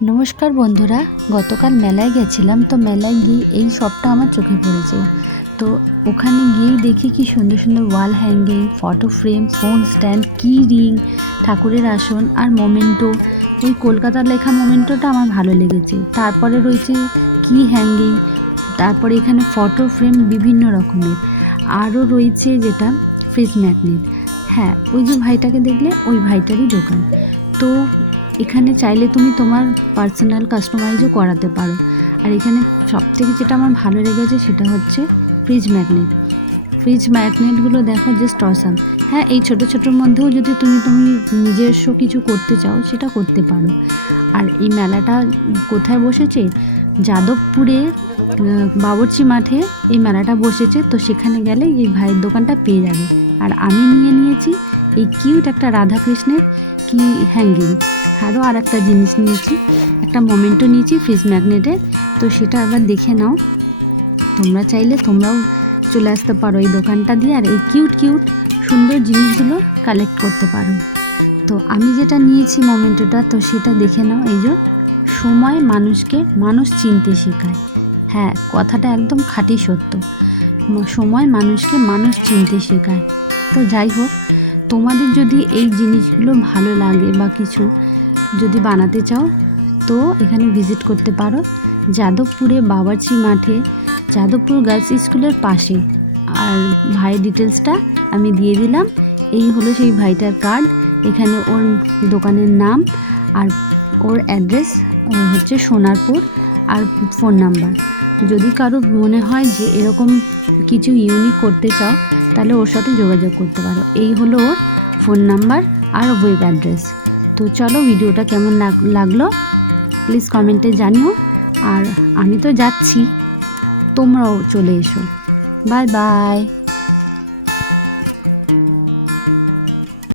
নমস্কার বন্ধুরা, গতকাল মেলায় গেছিলাম। তো মেলায় গিয়ে এই শপটা আমার চোখে পড়েছে। তো ওখানে গিয়েই দেখি কি সুন্দর সুন্দর wall hanging, photo frame, phone stand, কি রিং, ঠাকুরের আসন আর মোমেন্টো। ওই কলকাতার লেখা মোমেন্টোটা আমার ভালো লেগেছে। তারপরে রয়েছে কি হ্যাঙ্গিং, তারপরে এখানে ফটো ফ্রেম বিভিন্ন রকমের, আরও রয়েছে যেটা ফ্রিজ ম্যাগনেট। হ্যাঁ, ওই যে ভাইটাকে দেখলে ওই ভাইটারই দোকান। তো এখানে চাইলে তুমি তোমার পার্সোনাল কাস্টমাইজও করাতে পারো। আর এখানে সবথেকে যেটা আমার ভালো লেগেছে সেটা হচ্ছে ফ্রিজ ম্যাগনেট। ফ্রিজ ম্যাগনেটগুলো দেখো জাস্ট অসাম। হ্যাঁ, এই ছোটো ছোটোর মধ্যেও যদি তুমি নিজস্ব কিছু করতে চাও সেটা করতে পারো। আর এই মেলাটা কোথায় বসেছে? যাদবপুরে বাবরচি মাঠে এই মেলাটা বসেছে। তো সেখানে গেলে এই ভাইয়ের দোকানটা পেয়ে যাবে। আর আমি নিয়েছি এই কিউট একটা রাধাকৃষ্ণের কি হ্যাঙ্গিং। আরও আর একটা জিনিস নিয়েছি, একটা মোমেন্টো নিয়েছি ফ্রিজ ম্যাগনেটের। তো সেটা আবার দেখে নাও। তোমরা চাইলে তোমরাও চলে আসতে পারো এই দোকানটা দিয়ে, আর এই কিউট সুন্দর জিনিসগুলো কালেক্ট করতে পারো। তো আমি যেটা নিয়েছি মোমেন্টোটা, তো সেটা দেখে নাও। এই যে সময় মানুষকে মানুষ চিনতে শেখায়। হ্যাঁ, কথাটা একদম খাঁটি সত্য। সময় মানুষকে মানুষ চিনতে শেখায়। তো যাই হোক, তোমাদের যদি এই জিনিসগুলো ভালো লাগে বা কিছু যদি বানাতে চাও, তো এখানে ভিজিট করতে পারো যাদবপুরে বাবরচি মাঠে, যাদবপুর গার্লস স্কুলের পাশে। আর ভাইয়ের ডিটেলসটা আমি দিয়ে দিলাম। এই হলো সেই ভাইটার কার্ড। এখানে ওর দোকানের নাম আর ওর অ্যাড্রেস হচ্ছে সোনারপুর, আর ফোন নাম্বার। যদি কারো মনে হয় যে এরকম কিছু ইউনিক করতে চাও, তাহলে ওর সাথে যোগাযোগ করতে পারো। এই হলো ওর ফোন নাম্বার আর ওয়েব অ্যাড্রেস। তো চলো, ভিডিওটা কেমন লাগলো প্লিজ কমেন্টে জানিও। আর আমি তো যাচ্ছি, তোমরাও চলে এসো। Bye bye.